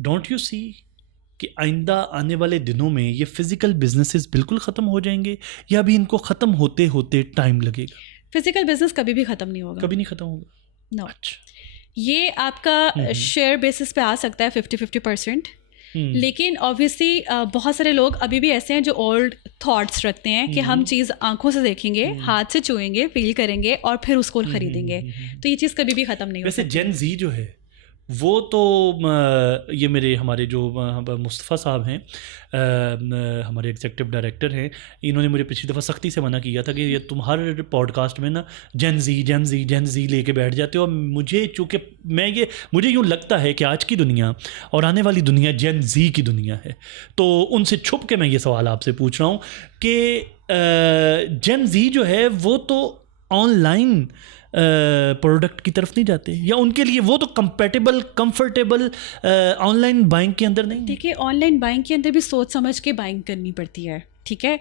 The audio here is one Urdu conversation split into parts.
ڈونٹ یو سی کہ آئندہ آنے والے دنوں میں یہ فزیکل بزنسز بالکل ختم ہو جائیں گے, یا ابھی ان کو ختم ہوتے ہوتے ٹائم لگے گا؟ فزیکل بزنس کبھی بھی ختم نہیں ہوگا, کبھی نہیں ختم ہوگا. نو. یہ آپ کا شیئر بیسس پہ آ سکتا ہے 50-50%, لیکن آبویسلی بہت سارے لوگ ابھی بھی ایسے ہیں جو اولڈ تھاٹس رکھتے ہیں کہ ہم چیز آنکھوں سے دیکھیں گے, ہاتھ سے چھوئیں گے, فیل کریں گے اور پھر اس کو خریدیں گے. تو یہ چیز کبھی بھی ختم نہیں ہوگی. ویسے جین زی جو ہے وہ تو یہ ہمارے جو مصطفیٰ صاحب ہیں, ہمارے ایگزیکٹو ڈائریکٹر ہیں, انہوں نے مجھے پچھلی دفعہ سختی سے منع کیا تھا کہ یہ تم ہر پوڈ کاسٹ میں نا جین زی لے کے بیٹھ جاتے ہو. اور مجھے چونکہ مجھے یوں لگتا ہے کہ آج کی دنیا اور آنے والی دنیا جین زی کی دنیا ہے, تو ان سے چھپ کے میں یہ سوال آپ سے پوچھ رہا ہوں کہ جین زی جو ہے وہ تو آن لائن پروڈکٹ کی طرف نہیں جاتے, یا ان کے لیے وہ تو کمفرٹیبل آن لائن بائنگ کے اندر نہیں؟ دیکھیے آن لائن بائنگ کے اندر بھی سوچ سمجھ کے بائنگ کرنی پڑتی ہے, ٹھیک ہے.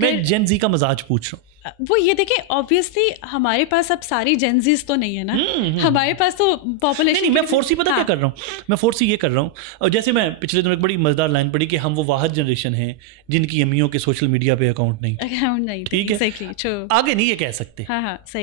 میں جین زی کا مزاج پوچھ رہا ہوں. وہ یہ دیکھیں آبویسلی ہمارے پاس اب ساری جینزیز تو نہیں ہے نا, ہمارے پاس تو پاپولیشن. نہیں, میں فورسی پتہ کیا کر رہا ہوں, میں فورسی یہ کر رہا ہوں, اور جیسے میں پچھلے دنوں ایک بڑی مزیدار لائن پڑھی کہ ہم وہ واحد جنریشن ہیں جن کی امیوں کے سوشل میڈیا پہ اکاؤنٹ نہیں. ٹھیک ہے, آگے نہیں یہ کہہ سکتے,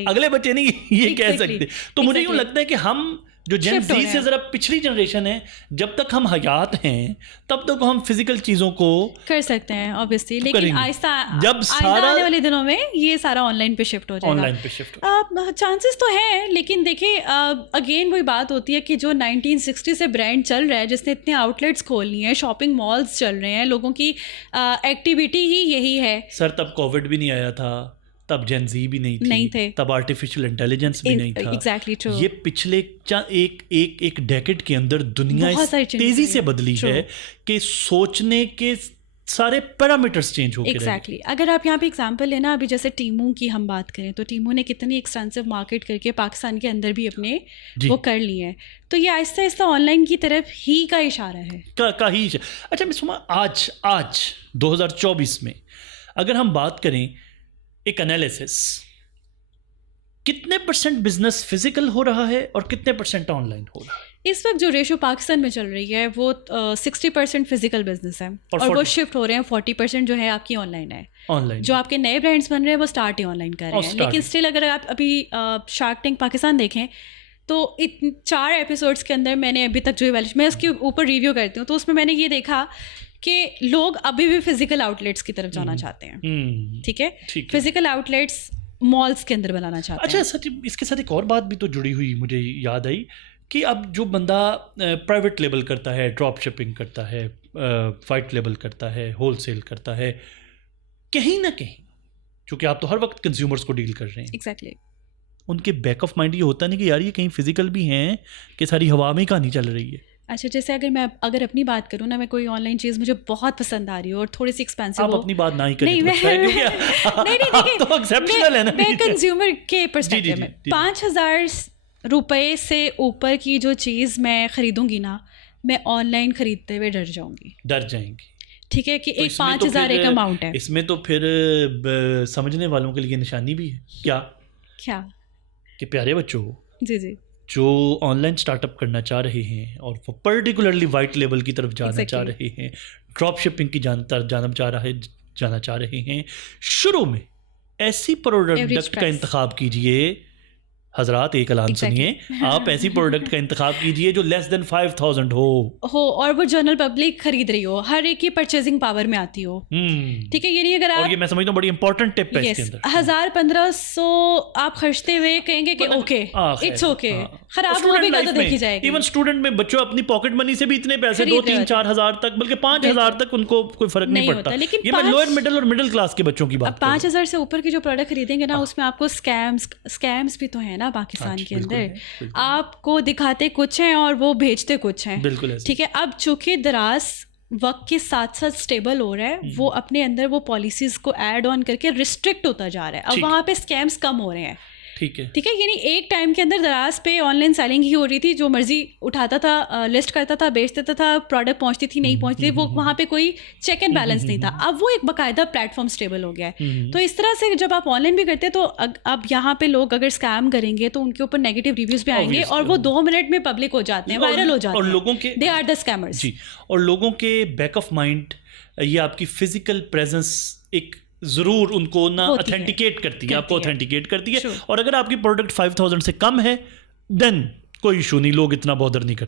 اگلے بچے نہیں یہ کہہ سکتے. تو مجھے یوں لگتا ہے کہ ہم جو جین زی سے ذرا پچھلی جنریشن ہے, جب تک ہم حیات ہیں تب تک ہم فزیکل چیزوں کو کر سکتے ہیں آبویسلی, لیکن آہستہ آنے والے دنوں میں یہ سارا آن لائن پہ شفٹ ہو جائے گا. چانسز تو ہیں, لیکن دیکھیں اگین وہی بات ہوتی ہے کہ جو 1960 سے برانڈ چل رہا ہے, جس نے اتنے آؤٹ لیٹس کھولنی ہے, شاپنگ مالز چل رہے ہیں, لوگوں کی ایکٹیویٹی ہی یہی ہے. سر تب کووڈ بھی نہیں آیا تھا, تب جین زی بھی نہیں تھے, تب آرٹیفیشیل انٹیلیجنس بھی نہیں تھا. Exactly true. یہ پچھلے ایک ڈیکیڈ کے اندر دنیا اس تیزی سے بدلی ہے کہ سوچنے کے سارے پیرامیٹرز چینج ہو گئے. ایگزیکٹلی. اگر آپ یہاں پہ اگزامپل لینا, ابھی جیسے ٹیمو کی ہم بات کریں تو ٹیمو نے کتنی ایکسٹینسو مارکیٹ کر کے پاکستان کے اندر بھی اپنے وہ کر لی ہیں, تو یہ آہستہ آہستہ آن لائن کی طرف ہی کا اشارہ ہے. اچھا میں سما آج 2024 میں اگر ہم بات کریں ایک انالیسس, کتنے % بزنس فزیکل ہو رہا ہے اور کتنے % آن لائن ہو رہا ہے؟ اس وقت جو ریشو پاکستان میں چل رہی ہے وہ 60% فزیکل بزنس ہے, اور وہ شفٹ ہو رہے ہیں 40% جو ہے آپ کی آن لائن ہے. جو آپ کے نئے برانڈس بن رہے ہیں وہ اسٹارٹ ہی آن لائن کر رہے ہیں, لیکن اسٹل اگر آپ ابھی شارک ٹینک پاکستان دیکھیں تو 4 ایپیسوڈس کے اندر میں نے ابھی تک جو میں اس کے اوپر ریویو کرتی ہوں, تو اس میں میں نے یہ دیکھا کہ لوگ ابھی بھی فزیکل آؤٹ لیٹس کی طرف جانا چاہتے ہیں. ٹھیک ہے, فزیکل آؤٹ لیٹس مالس کے اندر بنانا چاہتے ہیں. اچھا سچ, اس کے ساتھ ایک اور بات بھی تو جڑی ہوئی مجھے یاد آئی کہ اب جو بندہ پرائیویٹ لیبل کرتا ہے, ڈراپ شپنگ کرتا ہے, وائٹ لیبل کرتا ہے, ہول سیل کرتا ہے, کہیں نہ کہیں چونکہ آپ تو ہر وقت کنزیومرز کو ڈیل کر رہے ہیں, ایگزیکٹلی ان کے بیک آف مائنڈ یہ ہوتا نہیں کہ یار یہ کہیں فزیکل بھی ہیں کہ ساری ہوا میں کہانی چل رہی ہے. اچھا جیسے اگر اپنی بات کروں نا, میں کوئی آن لائن چیز مجھے بہت پسند آ رہی ہو اور تھوڑی سی ایکسپینسو ہو, آپ اپنی بات نہ ہی کریں, میں کنزیومر کے پرسپیکٹو میں 5,000 روپے سے اوپر کی جو چیز میں خریدوں گی نا, میں آن لائن خریدتے ہوئے ڈر جائیں گی. ٹھیک ہے کہ ایک 5,000 ایک اماؤنٹ ہے. اس میں تو پھر سمجھنے والوں کے لیے نشانی بھی ہے کیا کہ پیارے بچوں جی جو آن لائن اسٹارٹ اپ کرنا چاہ رہے ہیں اور وہ پرٹیکولرلی وائٹ لیبل کی طرف جانا چاہ رہے ہیں, ڈراپ شپنگ کی جانب جانا چاہ رہے ہیں, شروع میں ایسی پروڈکٹ کا انتخاب کیجئے. حضرات ایک اعلان سنیے, آپ ایسی پروڈکٹ کا انتخاب کیجئے جو لیس دین 5,000 ہو اور وہ جنرل پبلک خرید رہی ہو, ہر ایک کی پرچیزنگ پاور میں آتی ہو. ٹھیک ہے, یہ نہیں اگر آپ, اور یہ میں سمجھتا ہوں بڑی امپورٹنٹ ٹپ ہے اس کے اندر, 1,000-1,500 آپ خرچتے ہوئے کہیں گے کہ اوکے اٹس اوکے, خراب ہو بھی تو دیکھی جائے گی. ایون اسٹوڈنٹ میں بچوں اپنی پاکٹ منی سے بھی اتنے پیسے 2-3-4 ہزار تک بلکہ 5,000 تک ان کو کوئی فرق نہیں پڑتا. یہ میں لوئر مڈل اور مڈل کلاس کے بچوں کی بات. 5,000 سے اوپر کی جو پروڈکٹ خریدیں گے نا, اس میں آپ کو اسکیمس بھی تو ہیں نا پاکستان کے اندر, آپ کو دکھاتے کچھ ہیں اور وہ بھیجتے کچھ ہیں. ٹھیک ہے, اب چونکہ دراز وقت کے ساتھ ساتھ اسٹیبل ہو رہا ہے, وہ اپنے اندر وہ پالیسیز کو ایڈ آن کر کے ریسٹرکٹ ہوتا جا رہا ہے. اب وہاں پہ اسکیمس کم ہو رہے ہیں, ٹھیک ہے یعنی ایک ٹائم کے اندر دراز پہ آن لائن سیلنگ ہی ہو رہی تھی, جو مرضی اٹھاتا تھا, لسٹ کرتا تھا, بیچ دیتا تھا, پروڈکٹ پہنچتی تھی نہیں پہنچتی, وہ وہاں پہ کوئی چیک اینڈ بیلنس نہیں تھا. اب وہ ایک باقاعدہ پلیٹ فارم اسٹیبل ہو گیا ہے. تو اس طرح سے جب آپ آن لائن بھی کرتے ہیں تو اب یہاں پہ لوگ اگر اسکیم کریں گے تو ان کے اوپر نیگیٹو ریویوز بھی آئیں گے, اور وہ 2 منٹ میں پبلک ہو جاتے ہیں, وائرل ہو جاتے ہیں, اور لوگوں کے دے آر دا اسکیمرز. جی, اور لوگوں کے بیک آف مائنڈ یہ آپ کی فزیکل پریزنس ایک ضرور ان کو نا اتھینٹیکیٹ کرتی ہے, آپ کو اتھینٹیکیٹ کرتی ہے. اور اگر آپ کی پروڈکٹ 5000 سے کم ہے دین کوئی ایشو نہیں, لوگ اتنا بودر نہیں کرتے.